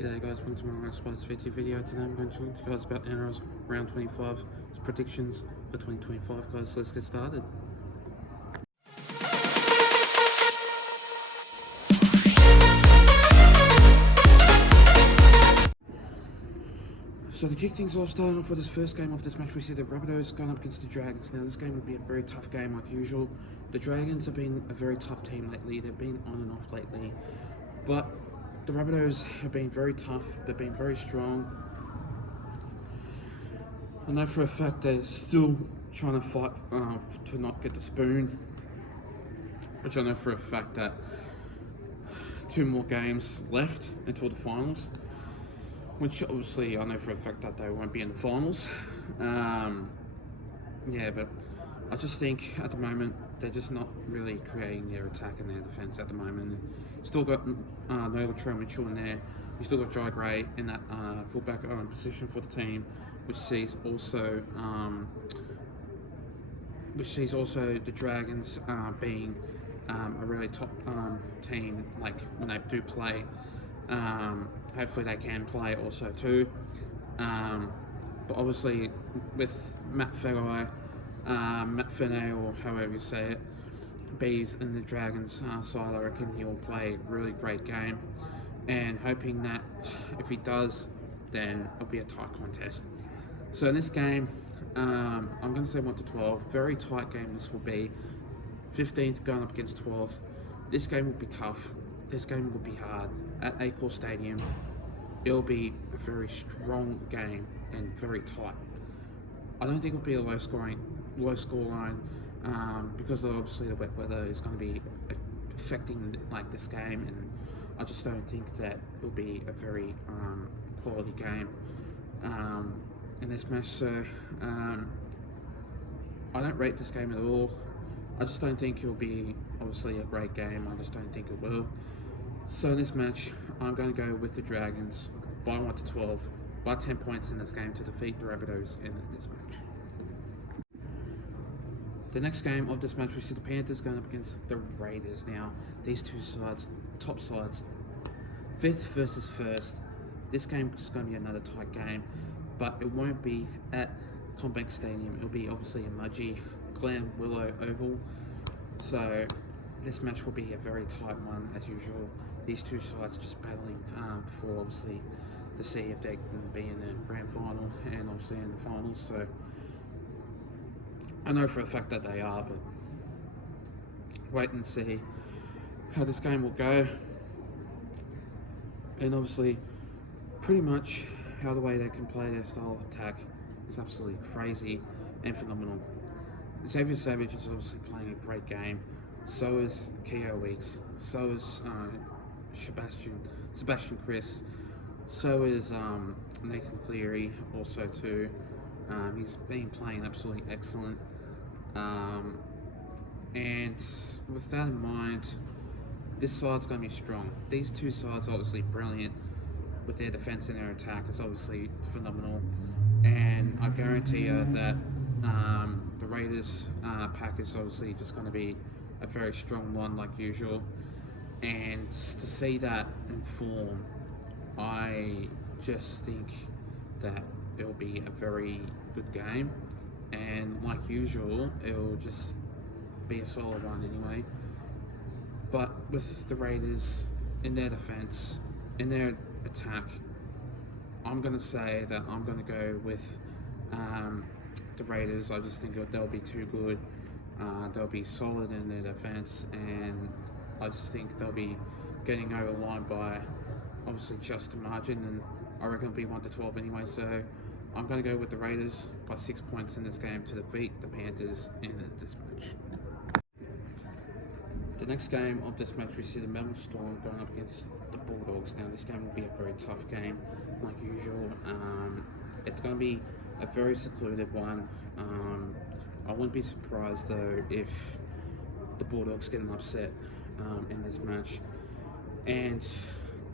G'day guys, welcome to my last Spice video. Today I'm going to talk to you guys about Nrl Round 25, its predictions for 2025 guys, so let's get started. So to kick things off, starting off with this first game of this match, we see the Rabbitohs going up against the Dragons. Now this game will be a very tough game like usual. The Dragons have been a very tough team lately, they've been on and off lately, but the Rabbitohs have been very tough, they've been very strong. I know for a fact they're still trying to fight to not get the spoon, which I know for a fact that 2 more games left until the finals, which obviously I know for a fact that they won't be in the finals. Yeah, but I just think at the moment they're just not really creating their attack and their defence at the moment. Still got Nrl Round in there. We still got Jai Gray in that fullback position for the team, which sees also the Dragons being a really top team. Like when they do play, hopefully they can play also too. But obviously with Matt Fegai, Matt Finney, or however you say it, Bees and the Dragons side, I reckon he will play a really great game, and hoping that if he does, then it'll be a tight contest. So in this game, I'm going to say 1 to 12, very tight game this will be. 15th going up against 12th. This game will be tough, this game will be hard. At Accor Stadium, it'll be a very strong game and very tight. I don't think it'll be a low score line, because obviously the wet weather is going to be affecting like this game, and I just don't think that it'll be a very quality game in this match. So I don't rate this game at all. I just don't think it'll be obviously a great game. I just don't think it will. So in this match, I'm going to go with the Dragons by 1 to 12, by 10 points in this game to defeat the Rabbitohs in this match. The next game of this match, we see the Panthers going up against the Raiders. Now, these two sides, top sides, 5th versus 1st. This game is going to be another tight game, but it won't be at CommBank Stadium. It'll be obviously a Mudgee Glen Willow Oval. So this match will be a very tight one as usual. These two sides just battling for obviously to see if they can be in the grand final and obviously in the finals. So I know for a fact that they are, but wait and see how this game will go. And obviously pretty much how the way they can play their style of attack is absolutely crazy and phenomenal. Xavier Savage is obviously playing a great game, so is Keogh Weeks, so is Sebastian Chris, so is Nathan Cleary also too. He's been playing absolutely excellent, and with that in mind, this side's going to be strong. These two sides are obviously brilliant, with their defense and their attack is obviously phenomenal, and I guarantee you that the Raiders pack is obviously just going to be a very strong one like usual. And to see that in form, I just think that it'll be a very good game, and like usual it'll just be a solid one anyway. But with the Raiders, in their defense, in their attack, I'm going to say that I'm going to go with the Raiders. I just think they'll be too good. They'll be solid in their defense, and I just think they'll be getting over the line by obviously just a margin, and I reckon it'll be 1 to 12 anyway. So I'm going to go with the Raiders by 6 points in this game to defeat the Panthers in this match. The next game of this match, we see the Melbourne Storm going up against the Bulldogs. Now this game will be a very tough game like usual. It's going to be a very secluded one. I wouldn't be surprised though if the Bulldogs get an upset in this match. And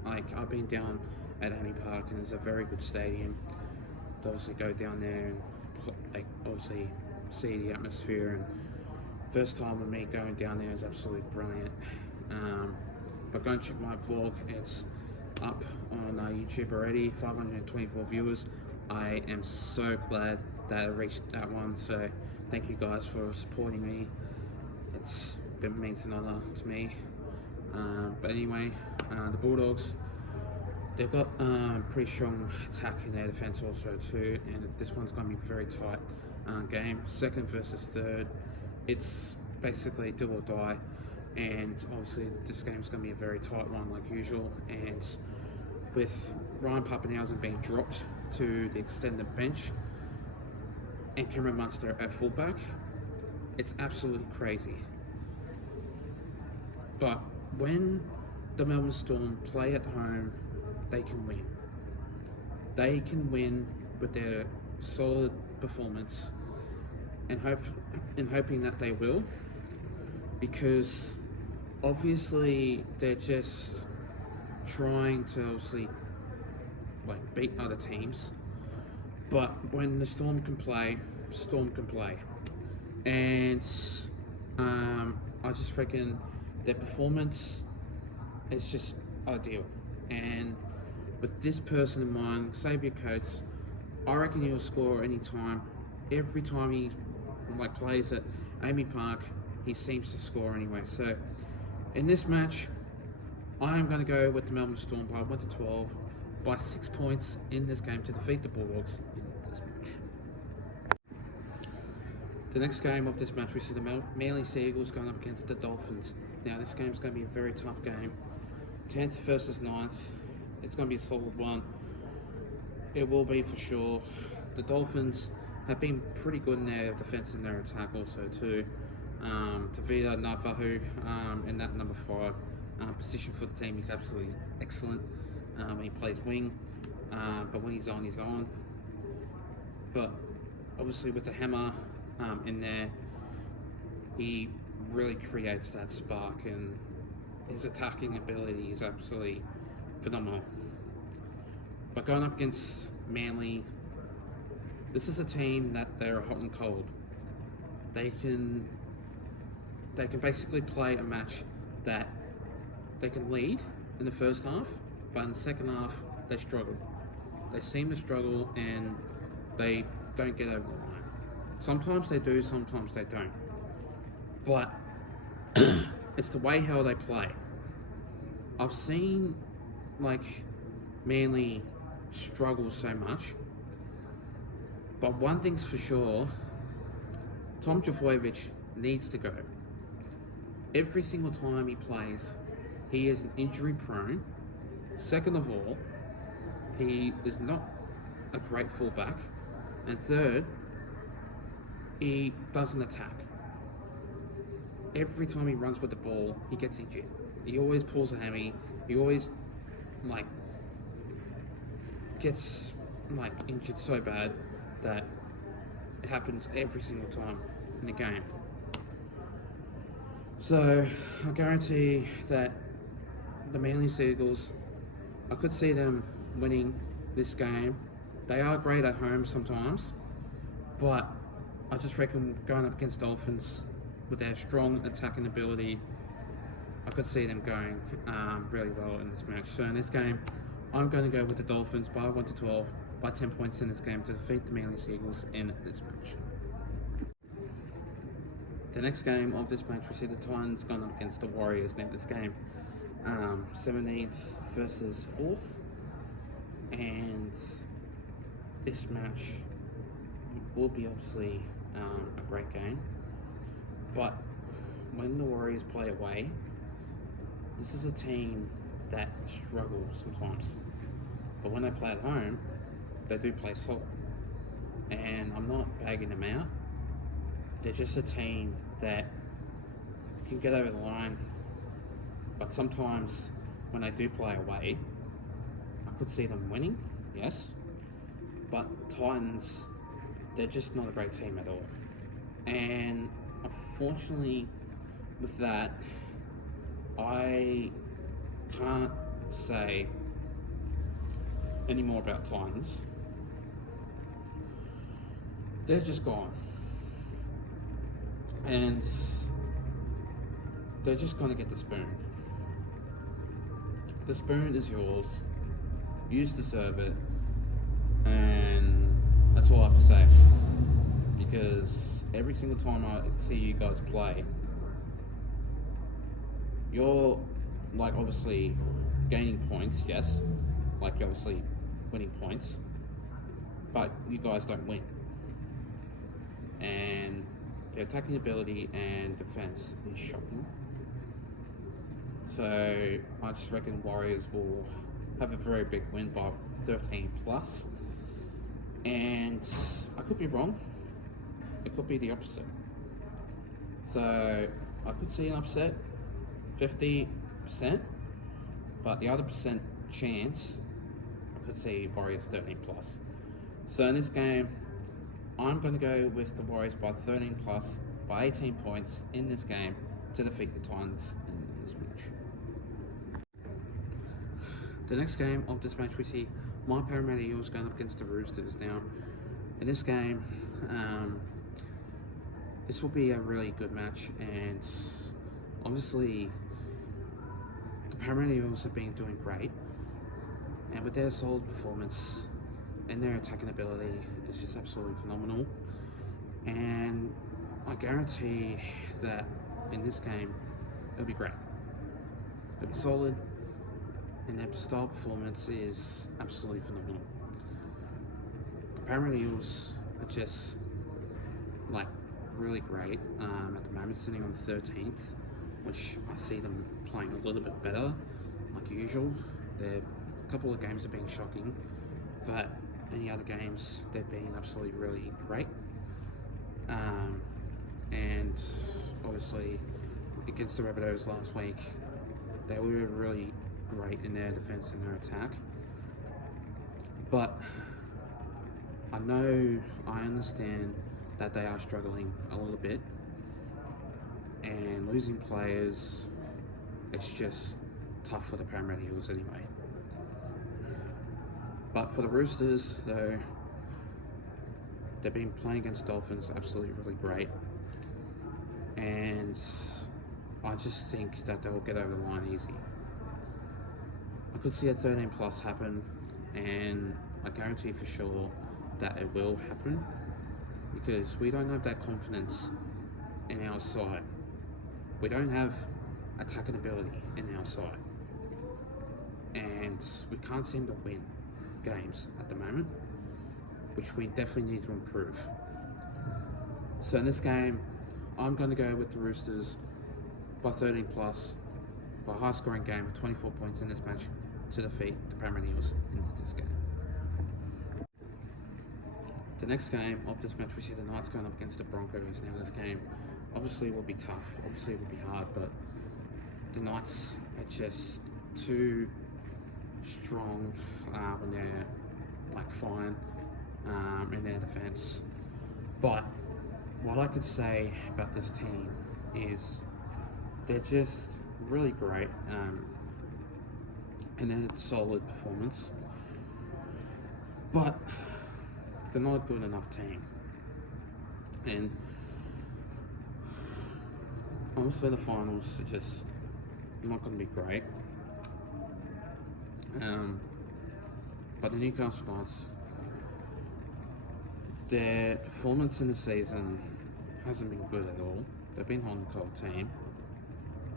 like, I've been down at Amy Park, and it's a very good stadium to obviously go down there and like obviously see the atmosphere. And first time with me going down there is absolutely brilliant. But go and check my vlog, it's up on YouTube already, 524 viewers. I am so glad that I reached that one, so thank you guys for supporting me. It means an honour to me. But anyway, the Bulldogs, they've got pretty strong attack in their defence also too, and this one's going to be a very tight game. Second versus third, it's basically do or die, and obviously this game's going to be a very tight one like usual. And with Ryan Papenhuyzen being dropped to the extended bench and Cameron Munster at fullback, it's absolutely crazy. But when the Melbourne Storm play at home, they can win. They can win with their solid performance, and hoping that they will, because obviously they're just trying to obviously beat other teams. But when the Storm can play, and I just reckon their performance is just ideal. And with this person in mind, Xavier Coates, I reckon he'll score any time. Every time he plays at Amy Park, he seems to score anyway. So in this match, I am going to go with the Melbourne Storm by 1-12 by 6 points in this game to defeat the Bulldogs in this match. The next game of this match, we see the Manly Sea Eagles going up against the Dolphins. Now this game's going to be a very tough game. 10th versus 9th. It's going to be a solid one. It will be for sure. The Dolphins have been pretty good in their defence and their attack also too. Tavita Navahu in that number 5 position for the team is absolutely excellent. He plays wing, but when he's on, he's on. But obviously with the hammer in there, he really creates that spark, and his attacking ability is absolutely phenomenal. But going up against Manly, this is a team that they're hot and cold. They can basically play a match that they can lead in the first half, but in the second half they struggle. They seem to struggle and they don't get over the line. Sometimes they do, sometimes they don't. But it's the way how they play. I've seen Manly struggle so much, but one thing's for sure, Tom Trbojevic needs to go. Every single time he plays, he is injury prone. Second of all, he is not a great fullback. And third, he doesn't attack. Every time he runs with the ball, he gets injured. He always pulls a hammy. He always gets injured so bad that it happens every single time in the game. So I guarantee that the Manly Sea Eagles, I could see them winning this game. They are great at home sometimes, but I just reckon going up against Dolphins with their strong attacking ability, I could see them going really well in this match. So in this game, I'm going to go with the Dolphins by 1-12 by 10 points in this game to defeat the Manly Sea Eagles in this match. The next game of this match, we see the Titans going up against the Warriors. Now this game, 17th versus 4th, and this match will be obviously a great game. But when the Warriors play away, this is a team that struggles sometimes. But when they play at home, they do play solid. And I'm not bagging them out. They're just a team that can get over the line. But sometimes when they do play away, I could see them winning, yes. But Titans, they're just not a great team at all. And unfortunately, with that, I can't say any more about Titans. They're just gone. And they're just going to get the spoon. The spoon is yours. You just deserve it, and that's all I have to say. Because every single time I see you guys play, you're like obviously gaining points, yes, like you're obviously winning points, but you guys don't win. And the attacking ability and defense is shocking. So I just reckon Warriors will have a very big win by 13 plus. And I could be wrong. It could be the opposite. So I could see an upset, 50%, but the other percent chance I could see Warriors 13 plus. So in this game, I'm going to go with the Warriors by 13 plus, by 18 points in this game to defeat the Titans in this match. The next game of this match, we see my Parramatta Eels going up against the Roosters. Now, in this game, this will be a really good match, and obviously, the Parramatta Eels have been doing great, and with their solid performance and their attacking ability, it's just absolutely phenomenal. And I guarantee that in this game, it'll be great. It'll be solid, and their style performance is absolutely phenomenal. The Parramatta Eels are just like really great at the moment, sitting on 13th, which I see them playing a little bit better, like usual. A couple of games have been shocking, but any other games they've been absolutely really great. And obviously against the Rabbitohs last week, they were really great in their defence and their attack. But I understand that they are struggling a little bit, and losing players, it's just tough for the Parramatta Eels anyway. But for the Roosters, though, they've been playing against Dolphins absolutely really great, and I just think that they'll get over the line easy. I could see a 13 plus happen, and I guarantee for sure that it will happen, because we don't have that confidence in our side. We don't have attacking ability in our side, and we can't seem to win games at the moment, which we definitely need to improve. So in this game, I'm going to go with the Roosters by 13 plus, by a high scoring game with 24 points in this match to defeat the Parramatta Eels in this game. The next game of this match, we see the Knights going up against the Broncos. Now this game obviously will be tough, obviously it will be hard, but the Knights are just too strong when they're like fine in their defence. But what I could say about this team is they're just really great and then it's solid performance, but they're not a good enough team. And honestly, the finals are just not going to be great. But the Newcastle Knights, their performance in the season hasn't been good at all. They've been on the cold team,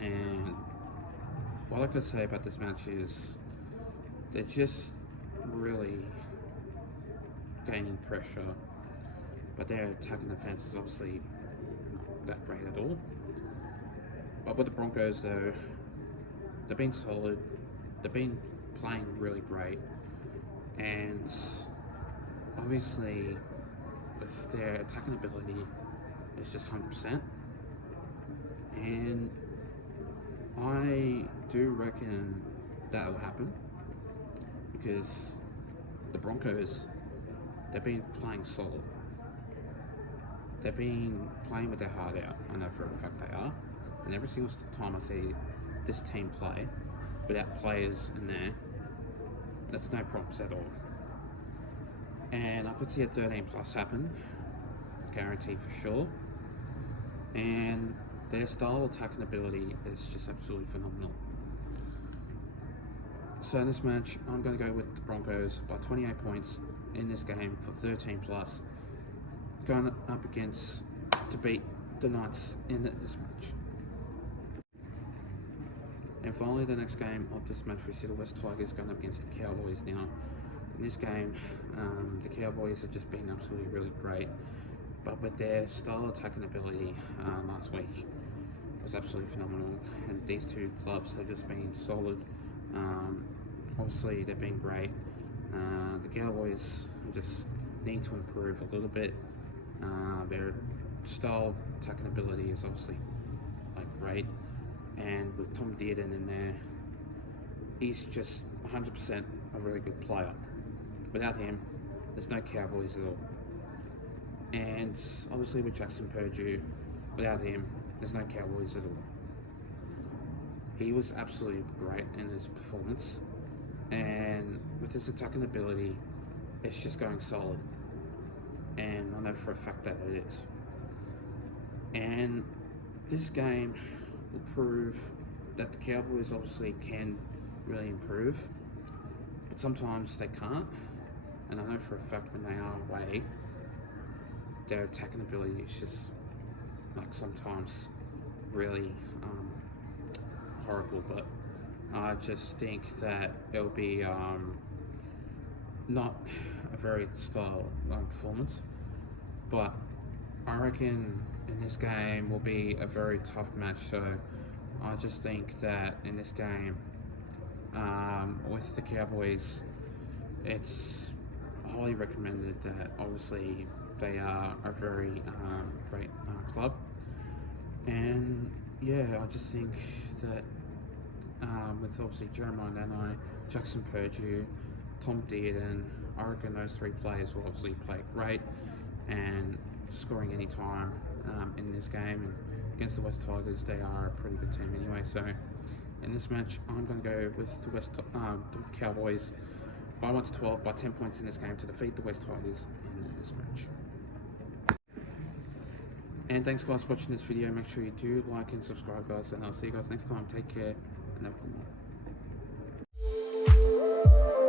and what I could say about this match is they're just really gaining pressure, but their attack and defense is obviously not that great at all. But with the Broncos, though, they've been solid, they've been playing really great, and obviously with their attacking ability, it's just 100%. And I do reckon that will happen, because the Broncos, they've been playing solid. They've been playing with their heart out. I know for a fact they are. And every single time I see this team play, without players in there, that's no problems at all. And I could see a 13 plus happen, guaranteed for sure. And their style of attacking ability is just absolutely phenomenal. So in this match, I'm going to go with the Broncos by 28 points in this game for 13 plus, going up against to beat the Knights in this match. And finally, the next game of this match, we see the West Tigers going up against the Cowboys now. In this game, the Cowboys have just been absolutely really great, but with their style attacking ability last week was absolutely phenomenal, and these two clubs have just been solid. Obviously, they've been great. The Cowboys just need to improve a little bit. Their style attacking ability is obviously great, and with Tom Dearden in there, he's just 100% a really good player. Without him, there's no Cowboys at all. And obviously with Jackson Purdue, without him, there's no Cowboys at all. He was absolutely great in his performance, and with his attacking ability, it's just going solid. And I know for a fact that it is. And this game will prove that the Cowboys obviously can really improve, but sometimes they can't. And I know for a fact when they are away, their attacking ability is just sometimes really horrible. But I just think that it'll be not a very style performance, but I reckon in this game will be a very tough match. So I just think that in this game, with the Cowboys, it's highly recommended that obviously they are a very great club. And yeah, I just think that with obviously Jeremiah Nanai, Jackson Purdue, Tom Dearden, I reckon those three players will obviously play great and scoring any time in this game. And against the West Tigers, they are a pretty good team anyway. So in this match, I'm going to go with the Cowboys by 1 to 12 by 10 points in this game to defeat the West Tigers in this match. And thanks guys for watching this video. Make sure you do like and subscribe guys, and I'll see you guys next time. Take care and have a good one.